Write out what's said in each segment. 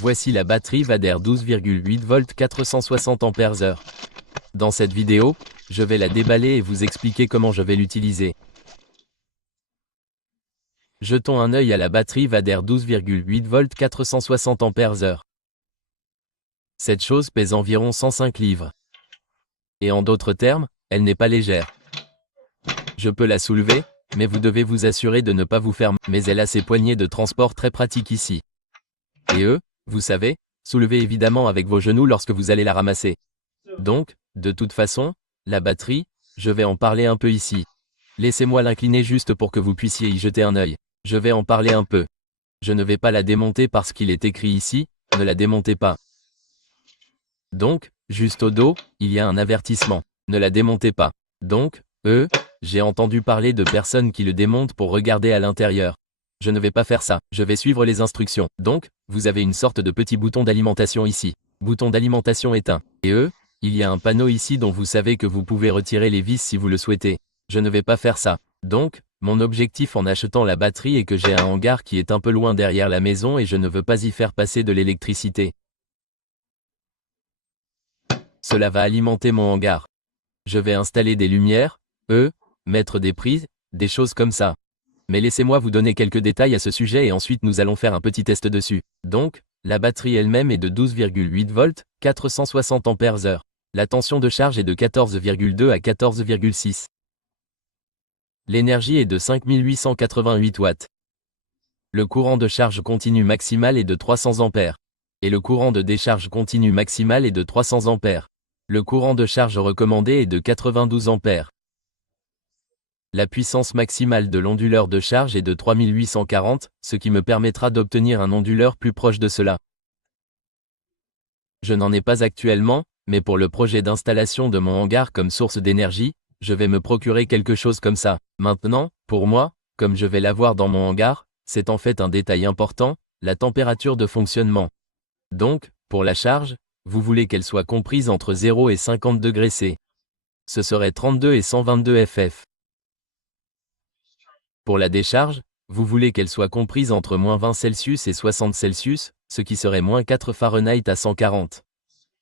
Voici la batterie Vader 12,8 volts 460 ampères-heure. Dans cette vidéo, je vais la déballer et vous expliquer comment je vais l'utiliser. Jetons un œil à la batterie Vader 12,8 volts 460 ampères-heure. Cette chose pèse environ 105 livres. Et en d'autres termes, elle n'est pas légère. Je peux la soulever, mais vous devez vous assurer de ne pas vous faire mal. Mais elle a ses poignées de transport très pratiques ici. Et vous savez, soulevez évidemment avec vos genoux lorsque vous allez la ramasser. Donc, de toute façon, la batterie, je vais en parler un peu ici. Laissez-moi l'incliner juste pour que vous puissiez y jeter un œil. Je vais en parler un peu. Je ne vais pas la démonter parce qu'il est écrit ici, ne la démontez pas. Donc, juste au dos, il y a un avertissement. Ne la démontez pas. Donc, j'ai entendu parler de personnes qui le démontent pour regarder à l'intérieur. Je ne vais pas faire ça, je vais suivre les instructions. Donc, vous avez une sorte de petit bouton d'alimentation ici. Bouton d'alimentation éteint. Et il y a un panneau ici dont vous savez que vous pouvez retirer les vis si vous le souhaitez. Je ne vais pas faire ça. Donc, mon objectif en achetant la batterie est que j'ai un hangar qui est un peu loin derrière la maison et je ne veux pas y faire passer de l'électricité. Cela va alimenter mon hangar. Je vais installer des lumières, mettre des prises, des choses comme ça. Mais laissez-moi vous donner quelques détails à ce sujet et ensuite nous allons faire un petit test dessus. Donc, la batterie elle-même est de 12,8 volts, 460 ampères-heure. La tension de charge est de 14,2 à 14,6. L'énergie est de 5888 watts. Le courant de charge continu maximal est de 300 ampères. Et le courant de décharge continu maximal est de 300 ampères. Le courant de charge recommandé est de 92 ampères. La puissance maximale de l'onduleur de charge est de 3840, ce qui me permettra d'obtenir un onduleur plus proche de cela. Je n'en ai pas actuellement, mais pour le projet d'installation de mon hangar comme source d'énergie, je vais me procurer quelque chose comme ça. Maintenant, pour moi, comme je vais l'avoir dans mon hangar, c'est en fait un détail important, la température de fonctionnement. Donc, pour la charge, vous voulez qu'elle soit comprise entre 0 et 50 degrés C. Ce serait 32 et 122 ff. Pour la décharge, vous voulez qu'elle soit comprise entre -20 Celsius et 60 Celsius, ce qui serait -4 Fahrenheit à 140.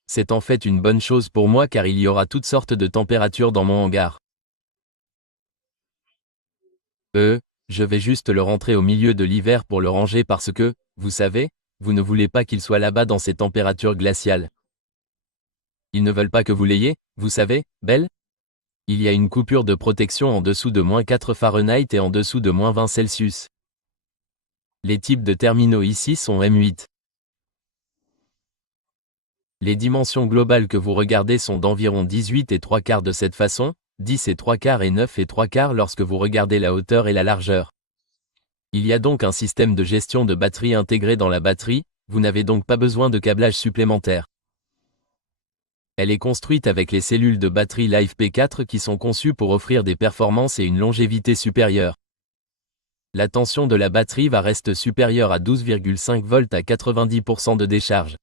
C'est en fait une bonne chose pour moi car il y aura toutes sortes de températures dans mon hangar. Je vais juste le rentrer au milieu de l'hiver pour le ranger parce que, vous savez, vous ne voulez pas qu'il soit là-bas dans ces températures glaciales. Ils ne veulent pas que vous l'ayez, vous savez, Belle ? Il y a une coupure de protection en dessous de -4 Fahrenheit et en dessous de -20 Celsius. Les types de terminaux ici sont M8. Les dimensions globales que vous regardez sont d'environ 18 et 3/4 de cette façon, 10 et 3/4 et 9 et 3/4 lorsque vous regardez la hauteur et la largeur. Il y a donc un système de gestion de batterie intégré dans la batterie, vous n'avez donc pas besoin de câblage supplémentaire. Elle est construite avec les cellules de batterie LiFeP4 qui sont conçues pour offrir des performances et une longévité supérieure. La tension de la batterie va rester supérieure à 12,5 volts à 90% de décharge.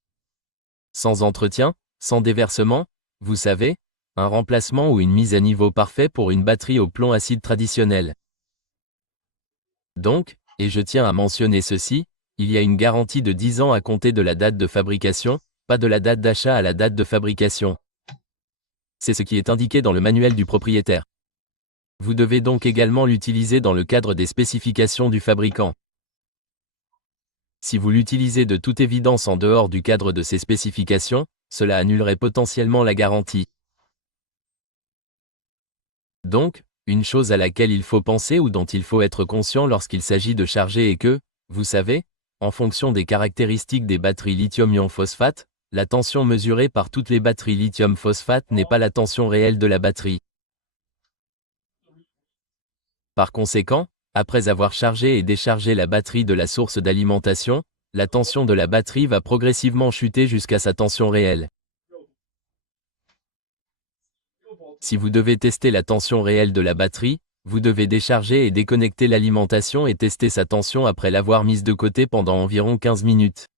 Sans entretien, sans déversement, vous savez, un remplacement ou une mise à niveau parfait pour une batterie au plomb acide traditionnelle. Donc, et je tiens à mentionner ceci, il y a une garantie de 10 ans à compter de la date de fabrication, pas de la date d'achat à la date de fabrication. C'est ce qui est indiqué dans le manuel du propriétaire. Vous devez donc également l'utiliser dans le cadre des spécifications du fabricant. Si vous l'utilisez de toute évidence en dehors du cadre de ces spécifications, cela annulerait potentiellement la garantie. Donc, une chose à laquelle il faut penser ou dont il faut être conscient lorsqu'il s'agit de charger est que, vous savez, en fonction des caractéristiques des batteries lithium-ion phosphate, la tension mesurée par toutes les batteries lithium-phosphate n'est pas la tension réelle de la batterie. Par conséquent, après avoir chargé et déchargé la batterie de la source d'alimentation, la tension de la batterie va progressivement chuter jusqu'à sa tension réelle. Si vous devez tester la tension réelle de la batterie, vous devez décharger et déconnecter l'alimentation et tester sa tension après l'avoir mise de côté pendant environ 15 minutes.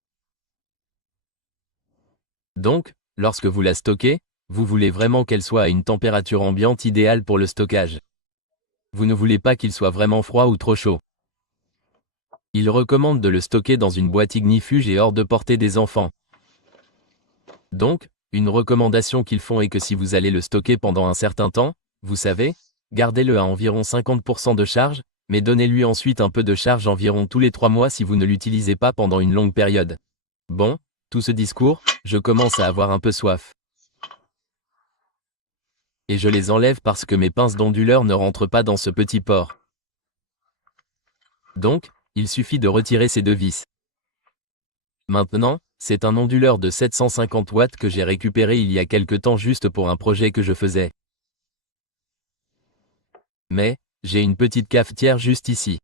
Donc, lorsque vous la stockez, vous voulez vraiment qu'elle soit à une température ambiante idéale pour le stockage. Vous ne voulez pas qu'il soit vraiment froid ou trop chaud. Il recommande de le stocker dans une boîte ignifuge et hors de portée des enfants. Donc, une recommandation qu'ils font est que si vous allez le stocker pendant un certain temps, vous savez, gardez-le à environ 50% de charge, mais donnez-lui ensuite un peu de charge environ tous les 3 mois si vous ne l'utilisez pas pendant une longue période. Bon, tout ce discours, je commence à avoir un peu soif. Et je les enlève parce que mes pinces d'onduleur ne rentrent pas dans ce petit port. Donc, il suffit de retirer ces 2 vis. Maintenant, c'est un onduleur de 750 watts que j'ai récupéré il y a quelque temps juste pour un projet que je faisais. Mais, j'ai une petite cafetière juste ici.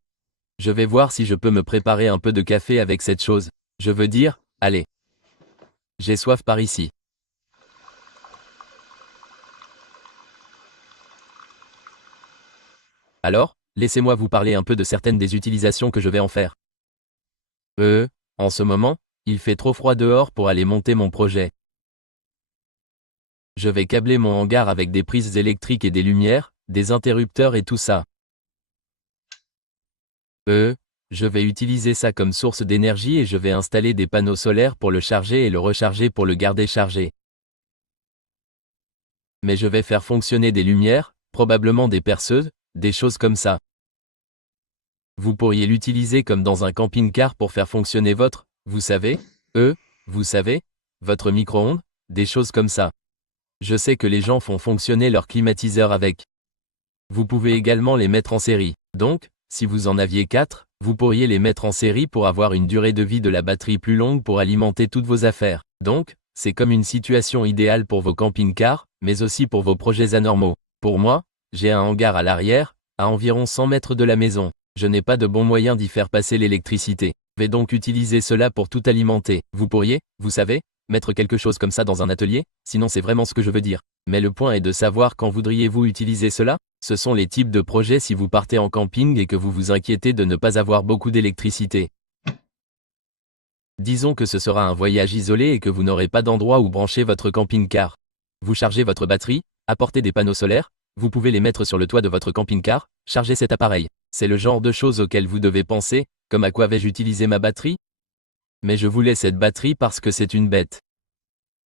Je vais voir si je peux me préparer un peu de café avec cette chose. Je veux dire, allez. J'ai soif par ici. Alors, laissez-moi vous parler un peu de certaines des utilisations que je vais en faire. En ce moment, il fait trop froid dehors pour aller monter mon projet. Je vais câbler mon hangar avec des prises électriques et des lumières, des interrupteurs et tout ça. Je vais utiliser ça comme source d'énergie et je vais installer des panneaux solaires pour le charger et le recharger pour le garder chargé. Mais je vais faire fonctionner des lumières, probablement des perceuses, des choses comme ça. Vous pourriez l'utiliser comme dans un camping-car pour faire fonctionner votre, vous savez, votre micro-ondes, des choses comme ça. Je sais que les gens font fonctionner leur climatiseur avec. Vous pouvez également les mettre en série. Donc, si vous en aviez 4, vous pourriez les mettre en série pour avoir une durée de vie de la batterie plus longue pour alimenter toutes vos affaires. Donc, c'est comme une situation idéale pour vos camping-cars, mais aussi pour vos projets anormaux. Pour moi, j'ai un hangar à l'arrière, à environ 100 mètres de la maison. Je n'ai pas de bon moyen d'y faire passer l'électricité. Je vais donc utiliser cela pour tout alimenter. Vous pourriez, vous savez, mettre quelque chose comme ça dans un atelier, sinon c'est vraiment ce que je veux dire. Mais le point est de savoir quand voudriez-vous utiliser cela? Ce sont les types de projets si vous partez en camping et que vous vous inquiétez de ne pas avoir beaucoup d'électricité. Disons que ce sera un voyage isolé et que vous n'aurez pas d'endroit où brancher votre camping-car. Vous chargez votre batterie, apportez des panneaux solaires, vous pouvez les mettre sur le toit de votre camping-car, chargez cet appareil. C'est le genre de choses auxquelles vous devez penser, comme à quoi vais-je utiliser ma batterie? Mais je voulais cette batterie parce que c'est une bête.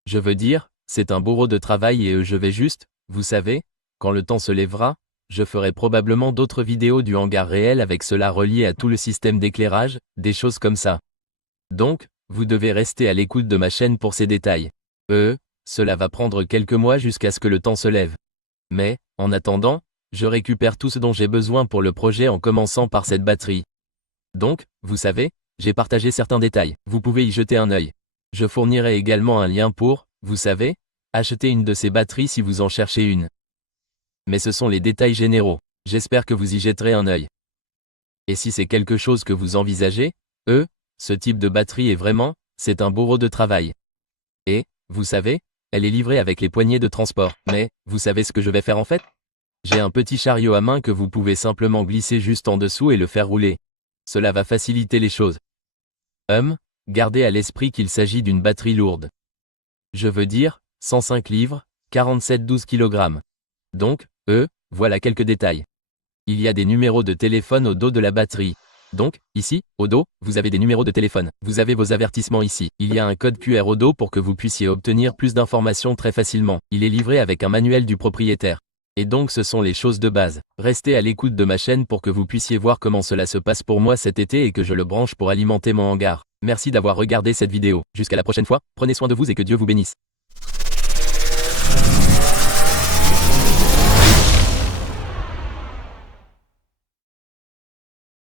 Je veux dire, c'est un bourreau de travail et je vais juste, vous savez, quand le temps se lèvera, je ferai probablement d'autres vidéos du hangar réel avec cela relié à tout le système d'éclairage, des choses comme ça. Donc, vous devez rester à l'écoute de ma chaîne pour ces détails. Cela va prendre quelques mois jusqu'à ce que le temps se lève. Mais, en attendant, je récupère tout ce dont j'ai besoin pour le projet en commençant par cette batterie. Donc, vous savez, j'ai partagé certains détails, vous pouvez y jeter un œil. Je fournirai également un lien pour, vous savez, acheter une de ces batteries si vous en cherchez une. Mais ce sont les détails généraux, j'espère que vous y jetterez un œil. Et si c'est quelque chose que vous envisagez, ce type de batterie est vraiment, c'est un bourreau de travail. Et, vous savez, elle est livrée avec les poignées de transport. Mais, vous savez ce que je vais faire en fait? J'ai un petit chariot à main que vous pouvez simplement glisser juste en dessous et le faire rouler. Cela va faciliter les choses. Gardez à l'esprit qu'il s'agit d'une batterie lourde. Je veux dire, 105 livres, 47-12 kg. Donc, voilà quelques détails. Il y a des numéros de téléphone au dos de la batterie. Donc, ici, au dos, vous avez des numéros de téléphone. Vous avez vos avertissements ici. Il y a un code QR au dos pour que vous puissiez obtenir plus d'informations très facilement. Il est livré avec un manuel du propriétaire. Et donc ce sont les choses de base. Restez à l'écoute de ma chaîne pour que vous puissiez voir comment cela se passe pour moi cet été et que je le branche pour alimenter mon hangar. Merci d'avoir regardé cette vidéo. Jusqu'à la prochaine fois, prenez soin de vous et que Dieu vous bénisse.